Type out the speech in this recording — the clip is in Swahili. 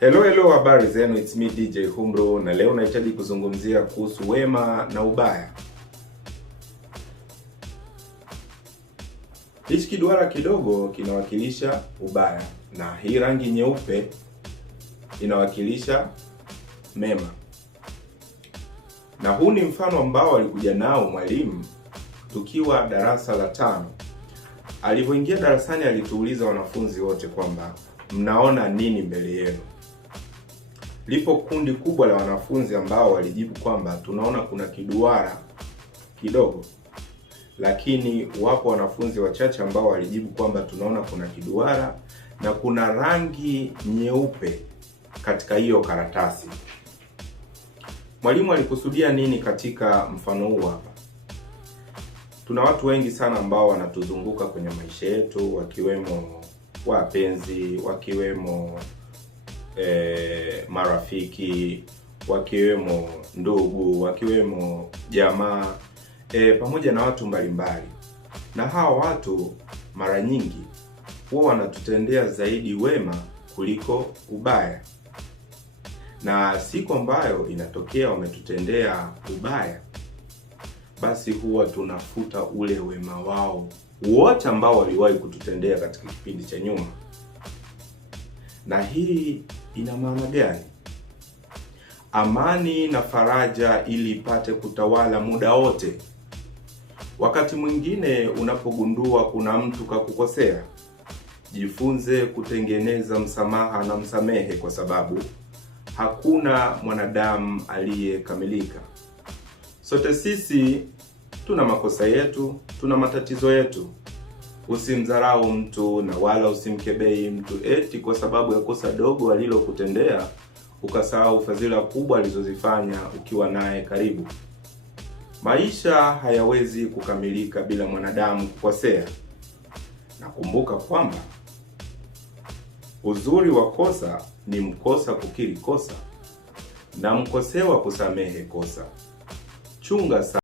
Hello, habari zenu, it's me DJ Humro, na leo nahitaji kuzungumzia kuhusu wema na ubaya. Hichi kiduara kidogo kinawakilisha ubaya na hii rangi nyeupe inawakilisha mema. Na huu ni mfano ambao alikuja nao mwalimu tukiwa darasa la 5. Alipoingia darasani alituuliza wanafunzi wote kwamba mnaona nini mbele yenu? Lipo kundi kubwa la wanafunzi ambao walijibu kwamba tunaona kuna kiduara kidogo. Lakini wapo wanafunzi wachache ambao walijibu kwamba tunaona kuna kiduara na kuna rangi nyeupe katika hiyo karatasi. Mwalimu alikusudia nini katika mfano huu hapa? Tuna watu wengi sana ambao wanatuzunguka kwenye maisha yetu, wakiwemo wapenzi, wakiwemo marafiki, wakiwemo ndugu, wakiwemo jamaa, pamoja na watu mbalimbali. Na hawa watu mara nyingi huwa wanatutendea zaidi wema kuliko ubaya. Na siku ambayo inatokea wametutendea ubaya, basi huwa tunafuta ule wema wao wote ambao waliwahi kututendea katika kipindi cha nyuma. Na hii ina maana gani? Amani na faraja ili ipate kutawala muda wote. Wakati mwingine unapogundua kuna mtu kakukosea, jifunze kutengeneza msamaha na msamehe, kwa sababu hakuna mwanadamu aliyekamilika. Sote sisi tuna makosa yetu, tuna matatizo yetu. Usimdharau mtu na wala usimkebei mtu eti kwa sababu ya kosa dogo alilokutendea ukasahau fadhila kubwa alizozifanya ukiwa naye karibu. Maisha hayawezi kukamilika bila mwanadamu kukosea. Nakumbuka kwamba uzuri wa kosa ni mkosa kukiri kosa na mkosewa kusamehe kosa. Chunga sana.